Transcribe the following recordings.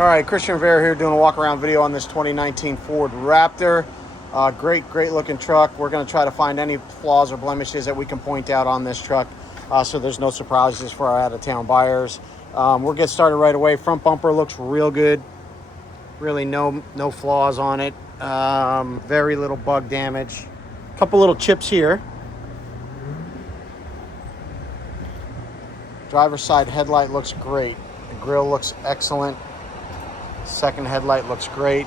All right, Christian Rivera here doing a walk around video on this 2019 Ford Raptor. Great looking truck. We're going to try to find any flaws or blemishes that we can point out on this truck so there's no surprises for our out-of-town buyers. We'll get started right away. Front bumper looks real good. Really no flaws on it. Very little bug damage. A couple little chips here. Driver's side headlight looks great. The grille looks excellent. Second headlight looks great.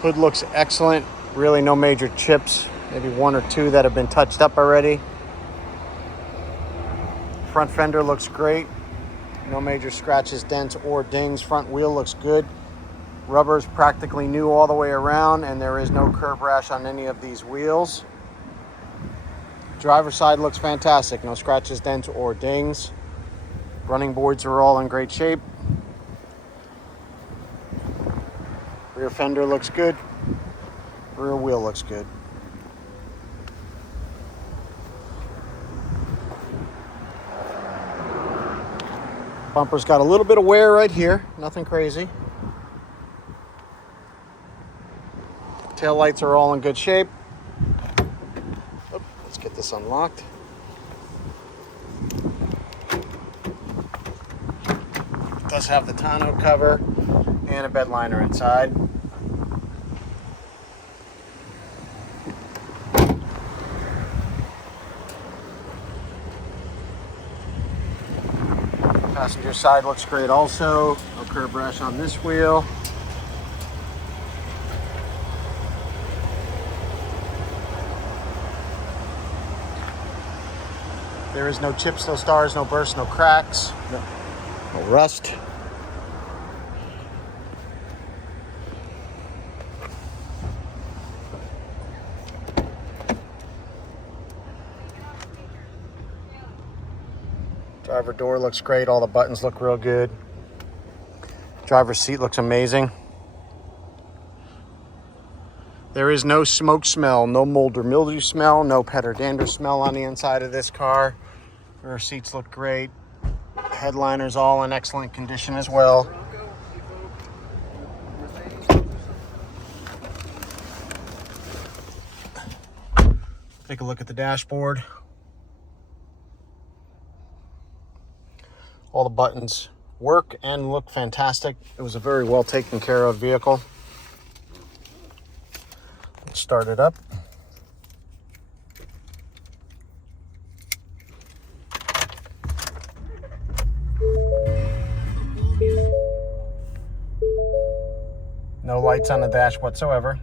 Hood looks excellent. Really no major chips. Maybe one or two that have been touched up already. Front fender looks great. No major scratches, dents, or dings. Front wheel looks good. Rubber's practically new all the way around, and there is no curb rash on any of these wheels. Driver's side looks fantastic. No scratches, dents, or dings. Running boards are all in great shape. Rear fender looks good. Rear wheel looks good. Bumper's got a little bit of wear right here. Nothing crazy. Tail lights are all in good shape. Let's get this unlocked. It does have the tonneau cover and a bed liner inside. Passenger side looks great also. No curb rash on this wheel. There is no chips, no stars, no bursts, no cracks, no rust. Driver door looks great. All the buttons look real good. Driver's seat looks amazing. There is no smoke smell, no mold or mildew smell, no pet or dander smell on the inside of this car. Rear seats look great. Headliner's all in excellent condition as well. Take a look at the dashboard. All the buttons work and look fantastic. It was a very well taken care of vehicle. Let's start it up. No lights on the dash whatsoever.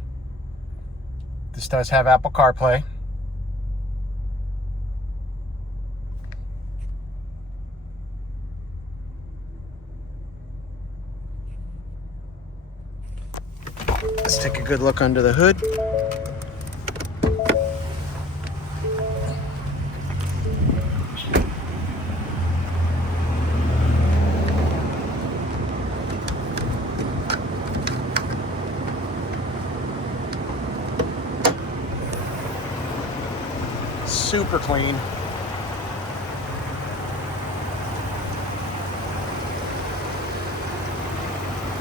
This does have Apple CarPlay. Let's take a good look under the hood. Super clean.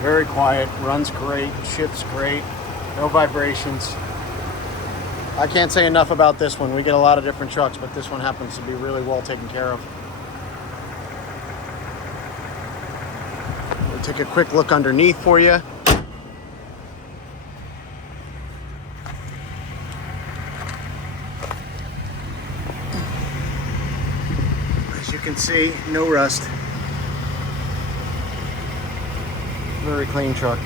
Very quiet, runs great, shifts great, no vibrations. I can't say enough about this one. We get a lot of different trucks, but this one happens to be really well taken care of. We'll take a quick look underneath for you. As you can see, no rust. Very clean truck.